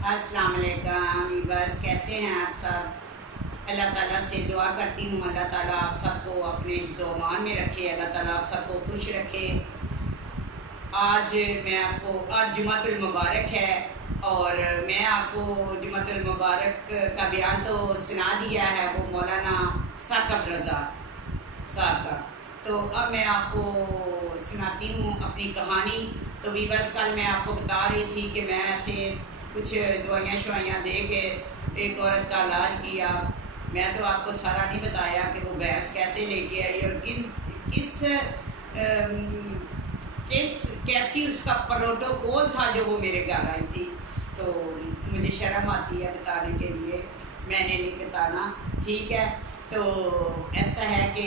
अस्सलाम वालेकुम। बस कैसे हैं आप सब। अल्लाह ताला से दुआ करती हूँ अल्लाह ताला आप सबको अपने हिफ्ज़-ओ-अमान में रखे, अल्लाह ताला आप सबको खुश रखे। आज जुमातुल मुबारक है और मैं आपको जुमातुल मुबारक का बयान तो सुना दिया है, वो मौलाना साकब रज़ा साहब का। तो अब मैं आपको सुनाती हूँ अपनी कहानी। तो भी बस कल मैं आपको बता रही थी कि मैं ऐसे कुछ दवाइयाँ शवाइयाँ दे के एक औरत का इलाज किया। मैं तो आपको सारा नहीं बताया कि वो गैस कैसे लेके आई और कैसी उसका प्रोटोकॉल था जो वो मेरे घर आई थी। तो मुझे शर्म आती है बताने के लिए, मैंने नहीं बताना, ठीक है। तो ऐसा है कि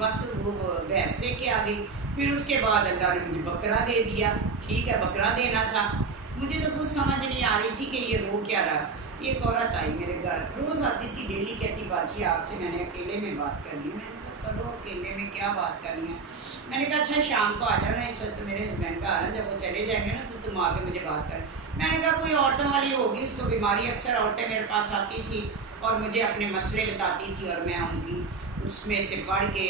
बस वो भैंस लेके आ गई। फिर उसके बाद अल्लाह ने मुझे बकरा दे दिया, ठीक है, बकरा देना था। मुझे तो कुछ समझ नहीं आ रही थी कि ये रो क्या रहा। एक औरत आई मेरे घर, रोज़ आती थी, डेली कहती बाजी आपसे मैंने अकेले में बात करनी है। मैंने कहा करो, अकेले में क्या बात करनी है। मैंने कहा अच्छा शाम को आ जाना, इस वक्त मेरे हस्बैंड का आ रहा है, जब वो चले जाएंगे ना तो तुम आके मुझे बात कर। मैंने कहा कोई औरतों वाली होगी, उसको बीमारी, अक्सर औरतें मेरे पास आती थी और मुझे अपने मसले बताती थी और मैं उनकी उसमें से पढ़ के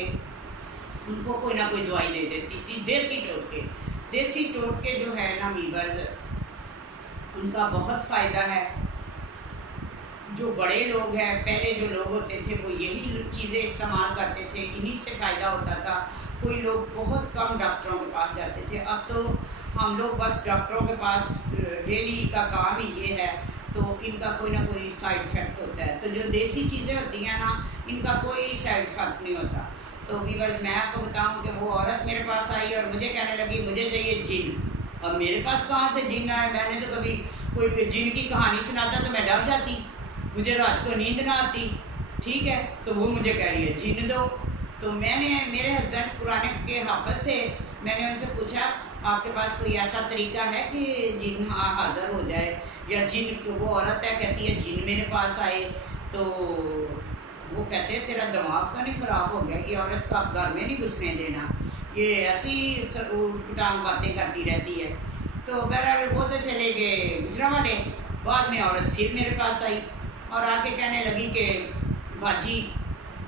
उनको कोई ना कोई दवाई दे देती थी। देसी टोटके जो है ना वीवर्स, उनका बहुत फ़ायदा है। जो बड़े लोग हैं, पहले जो लोग होते थे वो यही चीज़ें इस्तेमाल करते थे, इन्हीं से फ़ायदा होता था। कोई लोग बहुत कम डॉक्टरों के पास जाते थे। अब तो हम लोग बस डॉक्टरों के पास, डेली का काम ही ये है, तो इनका कोई ना कोई साइड इफ़ेक्ट होता है। तो जो देसी चीज़ें होती हैं ना, इनका कोई साइड इफ़ेक्ट नहीं होता। तो वीवर्स मैं आपको बताऊं कि वो औरत मेरे पास आई और मुझे कहने लगी मुझे चाहिए जिन। अब मेरे पास कहाँ से जिन आए, मैंने तो कभी कोई जिन की कहानी सुनाता तो मैं डर जाती, मुझे रात को नींद ना आती, ठीक है। तो वो मुझे कह रही है जिन दो। तो मेरे हस्बैंड पुराने के हाफिज थे, मैंने उनसे पूछा आपके पास कोई ऐसा तरीका है कि जिन हाज़िर हो जाए, या जिन, वो औरत है कहती है जिन मेरे पास आए। तो वो कहते हैं तेरा दिमाग तो नहीं ख़राब हो गया, ये औरत को आप घर में नहीं घुसने देना, ये ऐसी उटांग बातें करती रहती है। तो बहरहाल वो तो चले गए गुजरावाले। बाद में औरत फिर मेरे पास आई और आके कहने लगी कि बाजी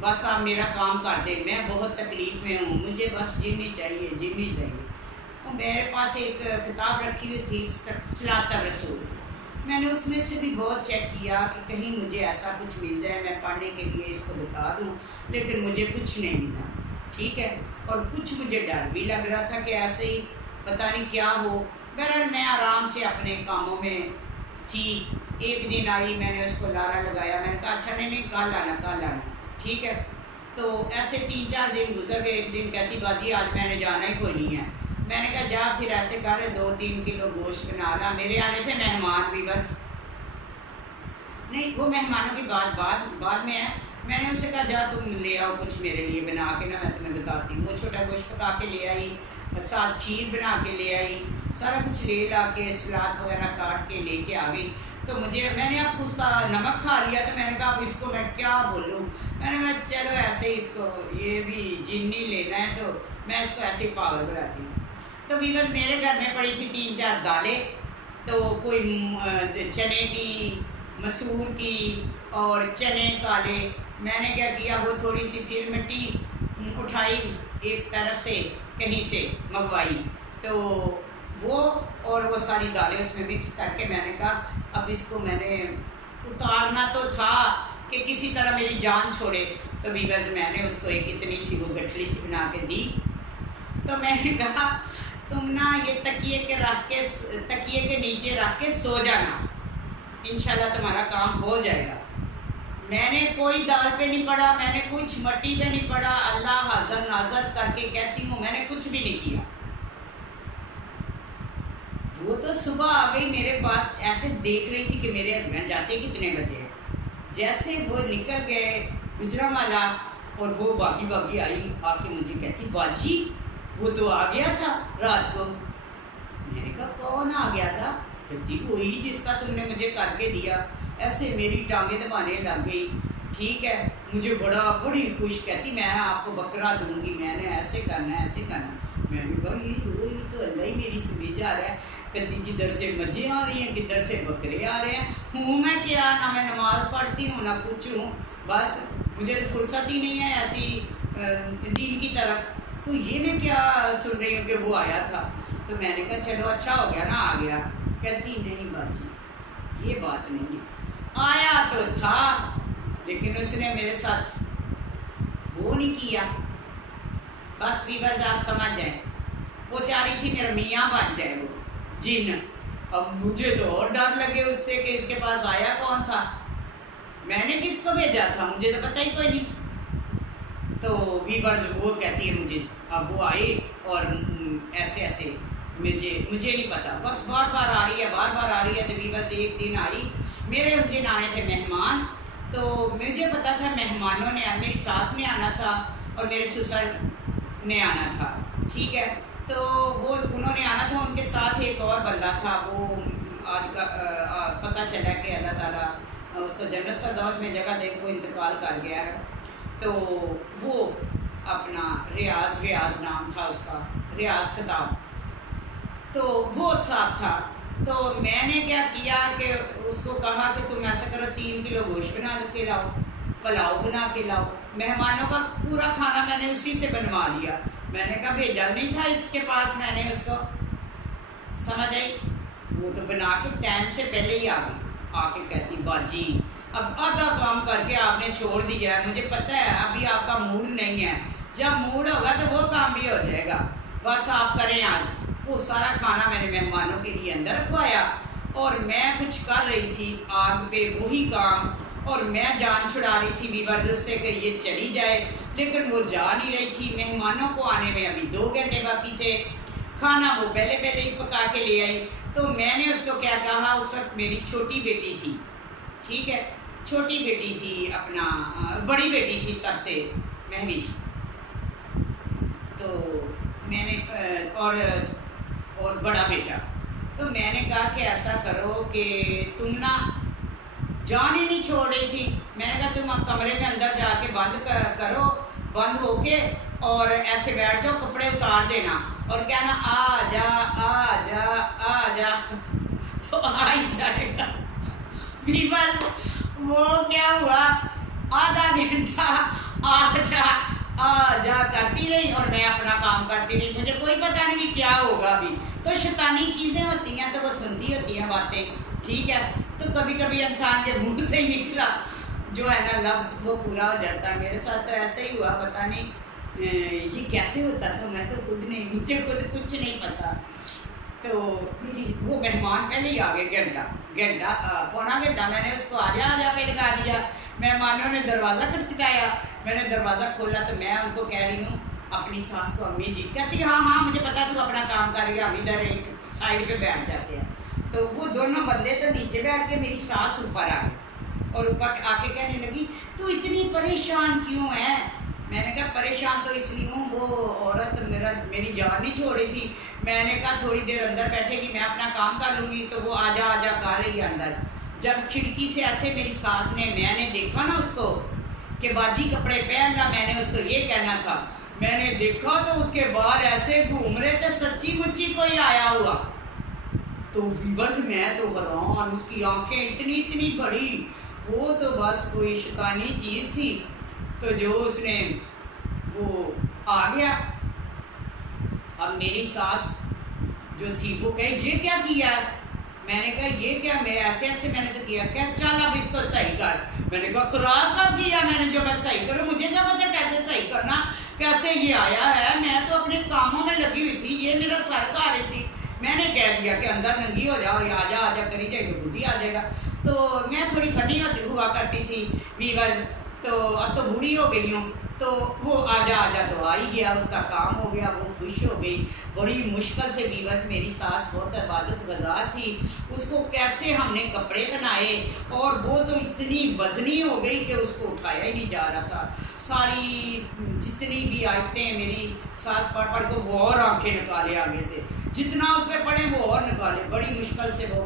बस आप मेरा काम कर दे, मैं बहुत तकलीफ़ में हूँ, मुझे बस जिन्नी चाहिए, जिन्नी चाहिए। और मेरे पास एक किताब रखी हुई थी सलात रसूल, मैंने उसमें से भी बहुत चेक किया कि कहीं मुझे ऐसा कुछ मिल जाए, मैं पढ़ने के लिए इसको बता दूं, लेकिन मुझे कुछ नहीं मिला, ठीक है। और कुछ मुझे डर भी लग रहा था कि ऐसे ही पता नहीं क्या हो। बहरहाल मैं आराम से अपने कामों में थी। एक दिन आई, मैंने उसको लारा लगाया, मैंने कहा अच्छा नहीं कल आना, ठीक है। तो ऐसे 3-4 दिन गुजर गए। एक दिन कहती बाजी आज मैंने जाना ही कोई नहीं है। मैंने कहा जा फिर ऐसे कर 2-3 किलो गोश्त बना ला। मेरे आने थे मेहमान भी, बस नहीं वो मेहमानों की बाद में है। मैंने उससे कहा जा तुम ले आओ कुछ मेरे लिए बना के ना, मैं तुम्हें बताती हूँ। वो छोटा गोश्त पका के ले आई, साथ खीर बना के ले आई, सारा कुछ ले ला के सलाद वगैरह काट के लेके आ गई। तो मैंने अब उसका नमक खा लिया, तो मैंने कहा अब इसको मैं क्या बोलूँ। मैंने कहा चलो ऐसे इसको, ये भी जिन्नी लेना है तो मैं इसको ऐसे ही पागल बनाती हूँ। तो वीवर मेरे घर में पड़ी थी 3-4 दालें, तो कोई चने की, मसूर की और चने काले। मैंने क्या किया, वो थोड़ी सी फिर मिट्टी उठाई एक तरफ से, कहीं से मंगवाई, तो वो और वो सारी दालें उसमें मिक्स करके मैंने कहा अब इसको मैंने उतारना तो था कि किसी तरह मेरी जान छोड़े। तो वीवर मैंने उसको एक इतनी सी वो गठरी सी बना के दी। तो मैंने कहा तुम ना ये तकिए के नीचे रख के सो जाना, इंशाल्लाह तुम्हारा काम हो जाएगा। मैंने कोई दाल पे नहीं पड़ा, मैंने कुछ मट्टी पे नहीं पड़ा, अल्लाह हाज़र नाज़र करके कहती हूँ मैंने कुछ भी नहीं किया। वो तो सुबह आ गई मेरे पास, ऐसे देख रही थी कि मेरे हस्बैंड जाते कितने बजे। जैसे वो निकल गए गुजरावाला और वो बागी आई, आके मुझे कहती बाजी वो तो आ गया था रात को। मैंने कहा कौन आ गया था? कहती वही जिसका तुमने मुझे करके दिया। ऐसे मेरी टांगें दबाने लग गई, ठीक है। मुझे बड़ी खुश, कहती मैं आपको बकरा दूंगी, मैंने ऐसे करना। मैंने कहा ये तो अल्लाह ही मेरी सुनी जा रहा है। कहती किधर से मजे आ रही हैं, किधर से बकरे आ रहे हैं। हूँ मैं क्या, ना मैं नमाज पढ़ती हूँ ना कुछ हूँ, बस मुझे तो फुर्सत ही नहीं है ऐसी दीन की तरफ। तो ये मैं क्या सुन रही हूँ कि वो आया था। तो मैंने कहा चलो अच्छा हो गया ना आ गया। कहती नहीं बाजी ये बात नहीं है, आया तो था लेकिन उसने मेरे साथ वो नहीं किया। बस वीवर्स आप समझ जाए, वो चाह रही थी मेरा मियाँ बन जाए वो जिन। अब मुझे तो और डर लगे उससे कि इसके पास आया कौन था, मैंने किसको भेजा था, मुझे तो पता ही कोई नहीं। तो वीवर्स वो कहती है मुझे, अब वो आई और ऐसे ऐसे मुझे नहीं पता, बस बार बार आ रही है बार बार आ रही है। तो वीवर्स एक दिन आई, मेरे उस दिन आए थे मेहमान, तो मुझे पता था मेहमानों ने, मेरी सास ने आना था और मेरे ससुर ने आना था, ठीक है। तो वो उन्होंने आना था, उनके साथ एक और बंदा था। वो आज का पता चला कि अल्लाह ताला उसको जन्नत फिरदौस में जगह दे, वो इंतकाल कर गया है। तो वो अपना रियाज नाम था उसका, रियाज खिताब, तो वो साथ था। तो मैंने क्या किया कि उसको कहा कि तुम ऐसा करो 3 किलो गोश्त बना के लाओ, पुलाव बना के लाओ। मेहमानों का पूरा खाना मैंने उसी से बनवा लिया। मैंने कहा भेजा नहीं था इसके पास मैंने उसको, समझ आई। वो तो बना के टाइम से पहले ही आ गई, आके कहती बाजी अब आधा काम करके आपने छोड़ दिया है, मुझे पता है अभी आपका मूड नहीं है, जब मूड होगा तो वो काम भी हो जाएगा, बस आप करें आज। वो सारा खाना मैंने मेहमानों के लिए अंदर रखवाया और मैं कुछ कर रही थी आग पे वही काम, और मैं जान छुड़ा रही थी वीवर्स उससे कि ये चली जाए, लेकिन वो जा नहीं रही थी। मेहमानों को आने में अभी 2 घंटे बाकी थे, खाना वो पहले ही पका के ले आई। तो मैंने उसको क्या कहा, उस वक्त मेरी छोटी बेटी थी, ठीक है, छोटी बेटी थी, अपना बड़ी बेटी थी सबसे महविश। तो मैंने और बड़ा बेटा, तो मैंने कहा कि ऐसा करो कि तुम ना जान ही नहीं छोड़ रही थी। मैंने कहा तुम अब कमरे में अंदर जाके बंद करो, बंद होके और ऐसे बैठ जाओ, कपड़े उतार देना और कहना आ जा आ जा आ जा, तो आ ही जाएगा। बीबल वो क्या हुआ, आधा घंटा आ जा करती रही और मैं अपना काम करती रही, मुझे कोई पता नहीं कि क्या होगा अभी। तो शैतानी चीज़ें होती हैं तो वो सुनती होती हैं बातें, ठीक है। तो कभी कभी इंसान के मुंह से ही निकला जो है ना लफ्ज़ वो पूरा हो जाता है। मेरे साथ तो ऐसे ही हुआ, पता नहीं ये कैसे होता था, मैं तो खुद नहीं, मुझे खुद कुछ नहीं पता। तो मेरी वो मेहमान पहले ही आ गए, घंटा पौना घंटा मैंने उसको आजा पे लगा दिया। मेहमानों ने दरवाज़ा खटखटाया, मैंने दरवाज़ा खोला तो मैं उनको कह रही हूँ अपनी सास को, अम्मी जी, कहती हाँ मुझे पता तू अपना काम कर रही है, हम इधर एक साइड पे बैठ जाते हैं। तो वो दोनों बंदे तो नीचे बैठ के, मेरी सास ऊपर आ गई और ऊपर आके कहने लगी तू इतनी परेशान क्यों है। मैंने कहा परेशान तो इसलिए हूँ, वो औरत मेरी जान नहीं छोड़ रही थी। मैंने कहा थोड़ी देर अंदर बैठेगी, मैं अपना काम कर लूँगी। तो वो आजा कर रही है अंदर। जब खिड़की से ऐसे मेरी सास ने, मैंने देखा ना उसको कि बाजी कपड़े पहनना, मैंने उसको ये कहना था, मैंने देखा तो उसके बाद ऐसे घूम रहे थे सच्ची मुच्ची कोई आया हुआ। तो व्यूअर्स मैं तो हैरान, उसकी आंखें इतनी बड़ी, वो तो बस कोई शैतानी चीज़ थी। तो जो उसने वो आ गया। अब मेरी सास जो थी वो कहे ये क्या किया। मैंने कहा ये क्या, मैं ऐसे मैंने तो किया। क्या चल अब इसको सही कर। मैंने कहा खराब कब किया मैंने, जो मैं सही करूँ, मुझे क्या पता कैसे सही करना, कैसे ये आया है। मैं तो अपने कामों में लगी हुई थी, ये मेरा सर खा रही थी। मैंने कह दिया कि अंदर नंगी हो जाओ, आजा करी जाएगी, खुद ही आ जाएगा। तो मैं थोड़ी फनी हुआ करती थी वीवर्स, तो अब तो बूढ़ी हो गई हूँ। तो वो आजा तो आ ही गया, उसका काम हो गया, वो खुश हो गई। बड़ी मुश्किल से वीवर्स, मेरी सास बहुत इबादत गुजार थी, उसको कैसे हमने कपड़े बनाए, और वो तो इतनी वजनी हो गई कि उसको उठाया ही नहीं जा रहा था। सारी जितनी भी आयतें मेरी सास पढ़ को वो और आंखें निकाले आगे से, जितना उस पर पढ़े वो और निकाले। बड़ी मुश्किल से वो,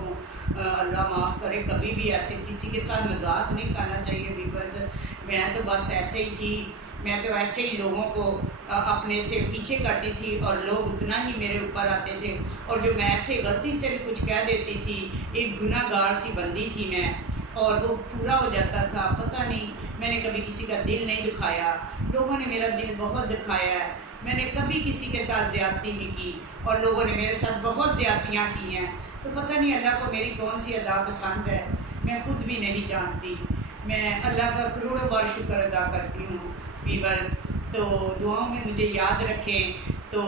अल्लाह माफ़ करे, कभी भी ऐसे किसी के साथ मजाक नहीं करना चाहिए वीवर्स। मैं तो बस ऐसे ही थी, میں تو ایسے ہی لوگوں کو اپنے سے پیچھے کرتی تھی اور لوگ اتنا ہی میرے اوپر آتے تھے، اور جو میں ایسے غلطی سے بھی کچھ کہہ دیتی تھی، ایک گناہ گار سی بندی تھی میں، اور وہ پورا ہو جاتا تھا۔ پتہ نہیں، میں نے کبھی کسی کا دل نہیں دکھایا، لوگوں نے میرا دل بہت دکھایا ہے، میں نے کبھی کسی کے ساتھ زیادتی نہیں کی، اور لوگوں نے میرے ساتھ بہت زیادتیاں کی ہیں۔ تو پتہ نہیں اللہ کو میری کون سی ادا پسند ہے، میں خود بھی نہیں جانتی۔ میں اللہ کا کروڑوں بار شکر ادا کرتی ہوں ویورز، تو دعاؤں میں مجھے یاد رکھیں، تو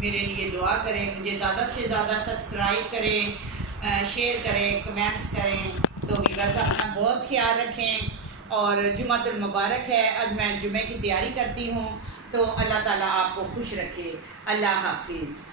میرے لیے دعا کریں، مجھے زیادہ سے زیادہ سبسکرائب کریں، شیئر کریں، کمنٹس کریں۔ تو ویورز اپنا بہت خیال رکھیں، اور جمعۃ المبارک ہے، آج میں جمعے کی تیاری کرتی ہوں، تو اللہ تعالیٰ آپ کو خوش رکھے۔ اللہ حافظ۔